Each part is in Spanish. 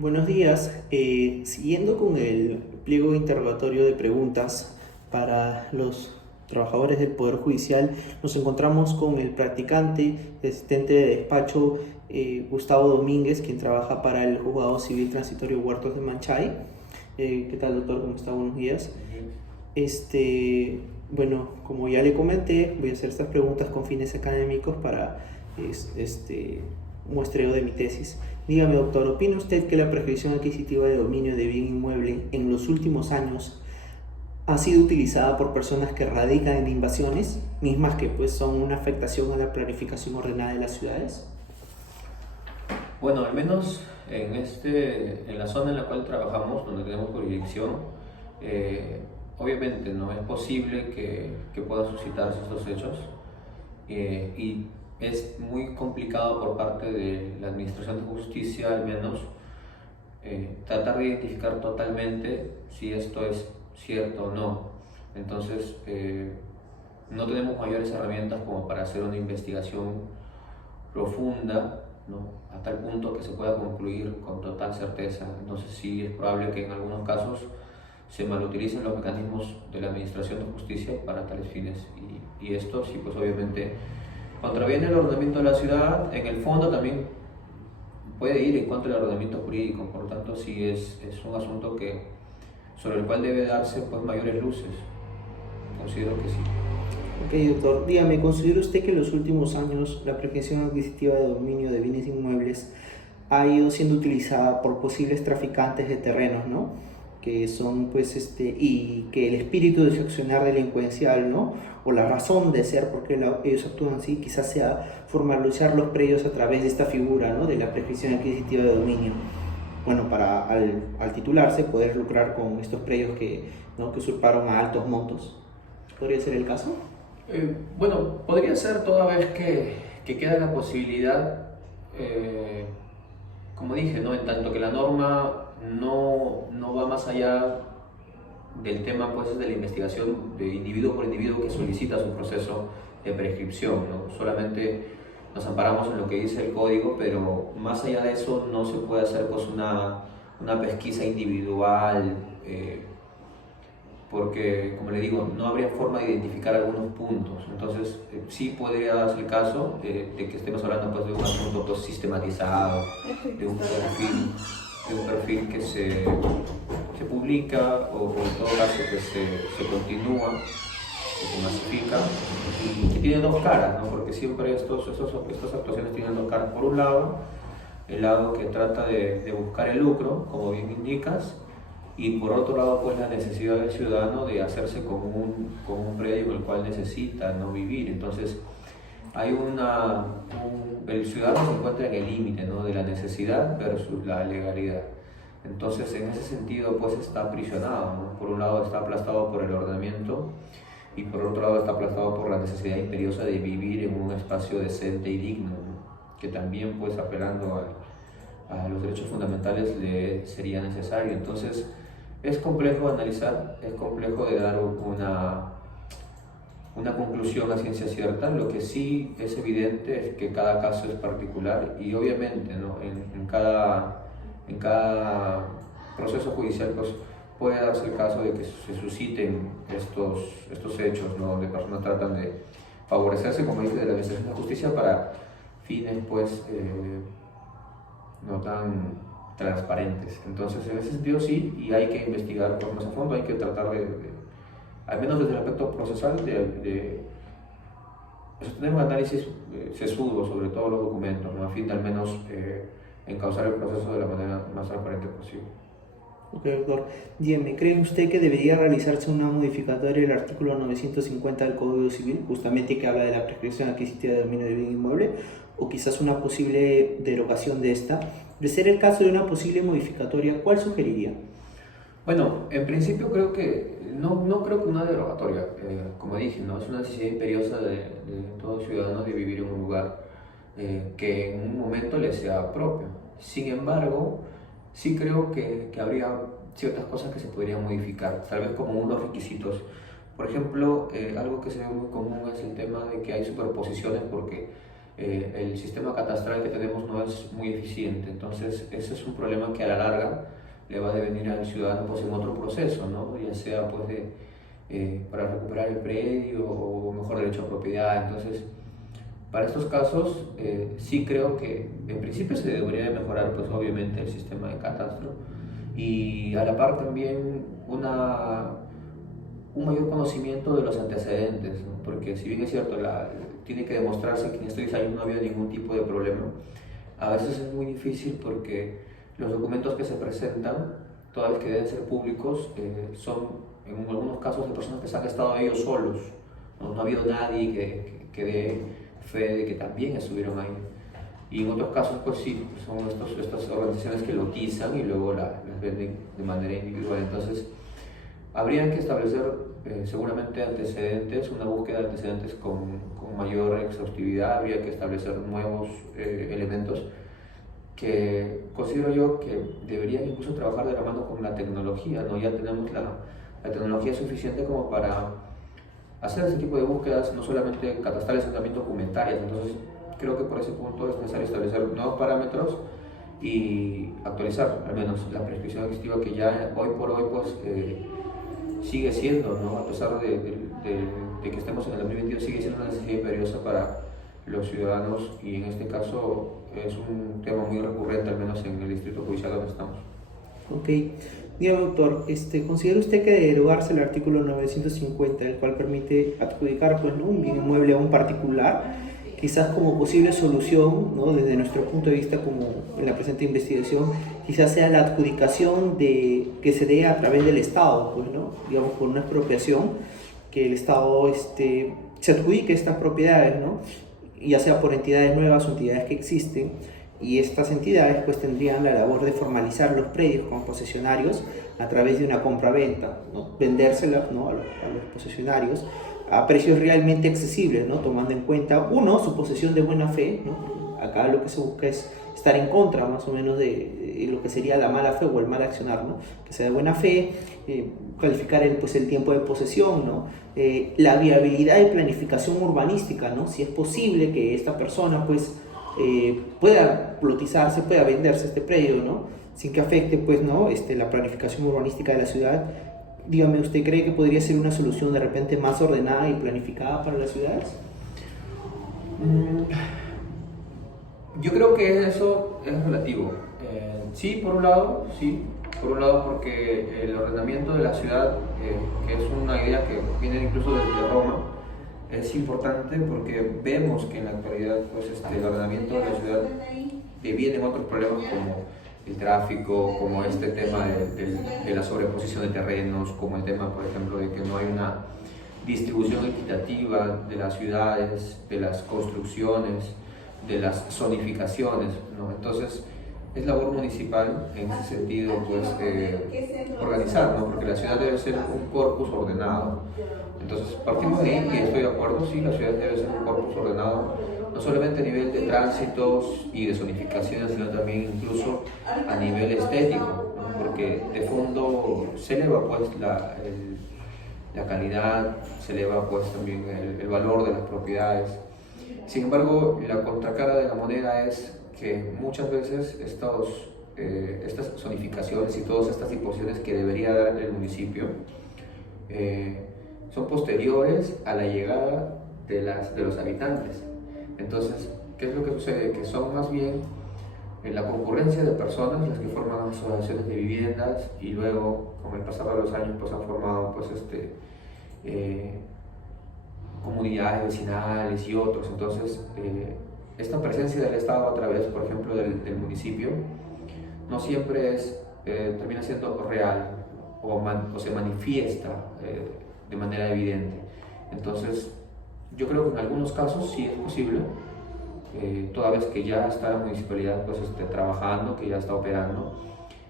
Buenos días. Siguiendo con el pliego interrogatorio de preguntas para los trabajadores del Poder Judicial, nos encontramos con el practicante, asistente de despacho Gustavo Domínguez, quien trabaja para el Juzgado Civil Transitorio Huertos de Manchay. ¿Qué tal, doctor? ¿Cómo está? Buenos días. Como ya le comenté, voy a hacer estas preguntas con fines académicos para muestreo de mi tesis. Dígame, doctor, ¿opina usted que la prescripción adquisitiva de dominio de bien inmueble en los últimos años ha sido utilizada por personas que radican en invasiones, mismas que pues son una afectación a la planificación ordenada de las ciudades? Bueno, al menos en la zona en la cual trabajamos, donde tenemos jurisdicción, obviamente no es posible que puedan suscitarse estos hechos, y es muy complicado por parte de la Administración de Justicia, al menos, tratar de identificar totalmente si esto es cierto o no. Entonces, no tenemos mayores herramientas como para hacer una investigación profunda, ¿no?, a tal punto que se pueda concluir con total certeza. Entonces sí es probable que en algunos casos se malutilicen los mecanismos de la Administración de Justicia para tales fines, y esto sí, pues obviamente contraviene el ordenamiento de la ciudad. En el fondo también puede ir en contra del ordenamiento jurídico, por lo tanto sí es un asunto sobre el cual debe darse pues mayores luces. Considero que sí. Ok, doctor, dígame, ¿considera usted que en los últimos años la prescripción adquisitiva de dominio de bienes inmuebles ha ido siendo utilizada por posibles traficantes de terrenos, ¿no? Que son, y que el espíritu de su accionar delincuencial, ¿no? O la razón de ser por qué ellos actúan así, quizás sea formalizar los predios a través de esta figura, ¿no?, de la prescripción adquisitiva de dominio. Bueno, para al titularse poder lucrar con estos predios ¿no?, que usurparon a altos montos. ¿Podría ser el caso? Bueno, podría ser, toda vez que queda la posibilidad, como dije, ¿no?, en tanto que la norma no va más allá del tema pues de la investigación de individuo por individuo que solicita su proceso de prescripción, ¿no? Solamente nos amparamos en lo que dice el código, pero más allá de eso no se puede hacer pues una pesquisa individual, porque, como le digo, no habría forma de identificar algunos puntos. Entonces sí podría darse el caso de que estemos hablando pues de un asunto pues sistematizado, de un perfil que se publica, o en todo caso que se continúa, que se masifica, y que tiene dos caras, ¿no? Porque siempre estas actuaciones tienen dos caras. Por un lado, el lado que trata de buscar el lucro, como bien indicas, y por otro lado, pues la necesidad del ciudadano de hacerse con un predio en el cual necesita no vivir. Entonces, hay el ciudadano se encuentra en el límite, ¿no?, de la necesidad versus la legalidad. Entonces, en ese sentido, pues está aprisionado, ¿no? Por un lado está aplastado por el ordenamiento, y por otro lado está aplastado por la necesidad imperiosa de vivir en un espacio decente y digno, ¿no?, que también, pues apelando a los derechos fundamentales, le sería necesario. Entonces, es complejo analizar, es complejo de dar una conclusión a ciencia cierta. Lo que sí es evidente es que cada caso es particular, y obviamente, ¿no?, en cada proceso judicial pues puede darse el caso de que se susciten estos hechos, ¿no?, donde personas tratan de favorecerse, como dice, de la Administración de Justicia para fines pues no tan transparentes. Entonces, en ese sentido sí, y hay que investigar por más a fondo, hay que tratar al menos desde el aspecto procesal, de tener un análisis sesudo sobre todos los documentos, ¿no?, a fin de al menos encauzar el proceso de la manera más transparente posible. Ok, doctor. Dígame, ¿cree usted que debería realizarse una modificatoria del artículo 950 del Código Civil, justamente que habla de la prescripción adquisitiva de dominio de bien inmueble, o quizás una posible derogación de esta? De ser el caso de una posible modificatoria, ¿cuál sugeriría? Bueno, en principio creo que no creo que una derogatoria, como dije, ¿no?, es una necesidad imperiosa de todo ciudadano de vivir en un lugar que en un momento le sea propio. Sin embargo, sí creo que habría ciertas cosas que se podrían modificar, tal vez como unos requisitos. Por ejemplo, algo que se ve muy común es el tema de que hay superposiciones, porque el sistema catastral que tenemos no es muy eficiente. Entonces ese es un problema que a la larga le va a devenir al ciudadano pues, en otro proceso, ¿no? Ya sea pues, para recuperar el predio o mejor derecho a propiedad. Entonces, para estos casos sí creo que en principio se debería de mejorar pues, obviamente el sistema de catastro y a la par también un mayor conocimiento de los antecedentes, ¿no? Porque si bien es cierto, tiene que demostrarse que en estos 10 años no había ningún tipo de problema, a veces es muy difícil porque los documentos que se presentan, toda vez que deben ser públicos, son en algunos casos de personas que se han estado ellos solos, no ha habido nadie que dé fe de que también estuvieron ahí. Y en otros casos, pues sí, son estas organizaciones que lotizan y luego las venden de manera individual. Entonces, habrían que establecer seguramente antecedentes, una búsqueda de antecedentes con mayor exhaustividad, habría que establecer nuevos elementos que considero yo que deberían incluso trabajar de la mano con la tecnología, ¿no? Ya tenemos la tecnología suficiente como para hacer ese tipo de búsquedas, no solamente catastrales, sino también documentarias. Entonces, creo que por ese punto es necesario establecer nuevos parámetros y actualizar al menos la prescripción adquisitiva que ya hoy por hoy pues, sigue siendo, ¿no? A pesar de que estemos en el 2022, sigue siendo una necesidad imperiosa para los ciudadanos y en este caso es un tema muy recurrente, al menos en el distrito judicial donde estamos. Ok. Dígame, doctor, ¿considera usted que de derogarse el artículo 950, el cual permite adjudicar pues, ¿no? un bien inmueble a un particular, quizás como posible solución, ¿no? Desde nuestro punto de vista, como en la presente investigación, quizás sea la adjudicación que se dé a través del Estado, pues, ¿no? Digamos, por una expropiación, que el Estado se adjudique estas propiedades, ¿no? Ya sea por entidades nuevas o entidades que existen, y estas entidades pues tendrían la labor de formalizar los predios como posesionarios a través de una compra-venta, ¿no? Vendérselas, ¿no? a los posesionarios a precios realmente accesibles, ¿no? Tomando en cuenta, uno, su posesión de buena fe, ¿no? Acá lo que se busca es estar en contra más o menos de lo que sería la mala fe o el mal accionar, ¿no? Que sea de buena fe, calificar el tiempo de posesión, ¿no? La viabilidad y planificación urbanística, ¿no? Si es posible que esta persona pues pueda plotizarse, pueda venderse este predio, ¿no? Sin que afecte pues, ¿no? La planificación urbanística de la ciudad. Dígame, ¿usted cree que podría ser una solución de repente más ordenada y planificada para las ciudades? Yo creo que eso es relativo. Sí, por un lado, porque el ordenamiento de la ciudad, que es una idea que viene incluso desde Roma, es importante porque vemos que en la actualidad pues, el ordenamiento de la ciudad deviene otros problemas como el tráfico, como este tema de la sobreposición de terrenos, como el tema, por ejemplo, de que no hay una distribución equitativa de las ciudades, de las construcciones, de las zonificaciones, ¿no? Entonces, es labor municipal en ese sentido, pues, organizar, ¿no? Porque la ciudad debe ser un corpus ordenado. Entonces, partimos de ahí y estoy de acuerdo, sí, la ciudad debe ser un corpus ordenado, no solamente a nivel de tránsitos y de zonificaciones, sino también incluso a nivel estético, ¿no? Porque de fondo se eleva pues la calidad, se eleva pues también el valor de las propiedades. Sin embargo, la contracara de la moneda es que muchas veces estas zonificaciones y todas estas disposiciones que debería dar el municipio son posteriores a la llegada de los habitantes. Entonces, ¿qué es lo que sucede? Que son más bien la concurrencia de personas las que forman asociaciones de viviendas y luego, con el pasar de los años, pues han formado pues, comunidades vecinales y otros. Entonces, esta presencia del Estado a través, por ejemplo, del municipio, no siempre termina siendo real o se manifiesta de manera evidente. Entonces, yo creo que en algunos casos sí es posible, toda vez que ya está la municipalidad pues, trabajando, que ya está operando,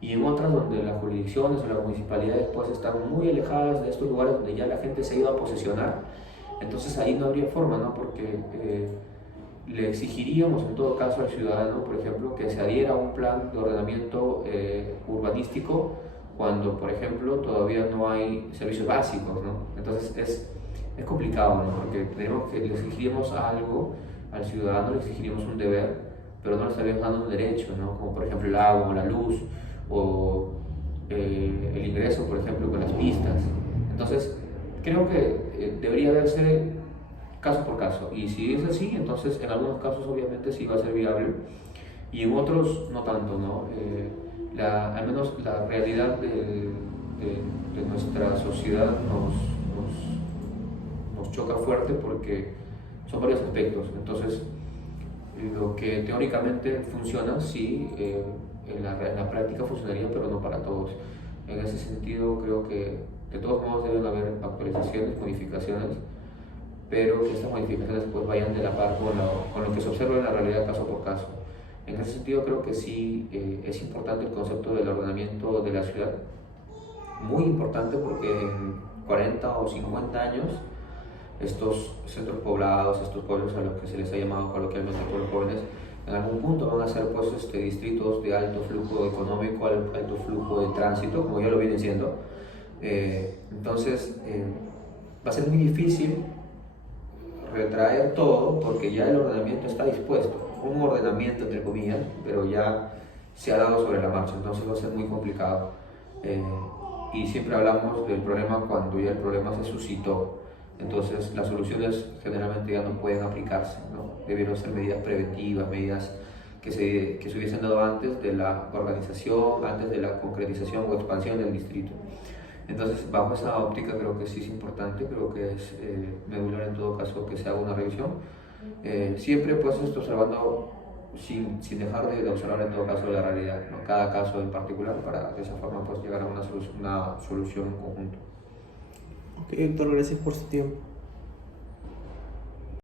y en otras donde las jurisdicciones o las municipalidades pues, están muy alejadas de estos lugares donde ya la gente se ha ido a posesionar. Entonces ahí no habría forma, ¿no? Porque le exigiríamos en todo caso al ciudadano, por ejemplo, que se adhiera a un plan de ordenamiento urbanístico cuando, por ejemplo, todavía no hay servicios básicos, ¿no? Entonces es complicado, ¿no? Porque le exigiríamos algo al ciudadano le exigiríamos un deber, pero no le estaríamos dando un derecho, ¿no? Como por ejemplo el agua o la luz, o el ingreso, por ejemplo, con las pistas. Entonces, creo que debería verse caso por caso, y si es así, entonces en algunos casos obviamente sí va a ser viable, y en otros no tanto, ¿no? Al menos la realidad de nuestra sociedad nos choca fuerte porque son varios aspectos. Entonces, lo que teóricamente funciona, sí, en la práctica funcionaría, pero no para todos. En ese sentido, creo que de todos modos deben haber actualizaciones, modificaciones, pero que estas modificaciones pues vayan de la par con lo que se observa en la realidad caso por caso. En ese sentido, creo que sí es importante el concepto del ordenamiento de la ciudad, muy importante, porque en 40 o 50 años estos centros poblados, estos pueblos a los que se les ha llamado coloquialmente pueblos jóvenes, en algún punto van a ser pues, distritos de alto flujo económico, alto flujo de tránsito, como ya lo vienen siendo. Entonces, va a ser muy difícil retraer todo porque ya el ordenamiento está dispuesto. Un ordenamiento, entre comillas, pero ya se ha dado sobre la marcha, entonces va a ser muy complicado. Y siempre hablamos del problema cuando ya el problema se suscitó. Entonces las soluciones generalmente ya no pueden aplicarse, ¿no? Debieron ser medidas preventivas, medidas que se hubiesen dado antes de la organización, antes de la concretización o expansión del distrito. Entonces, bajo esa óptica creo que sí es importante, creo que es medular en todo caso que se haga una revisión. Siempre pues esto observando, sin dejar de observar en todo caso la realidad, ¿no? Cada caso en particular, para de esa forma pues llegar a una solución en conjunto. Ok, doctor, gracias por su tiempo.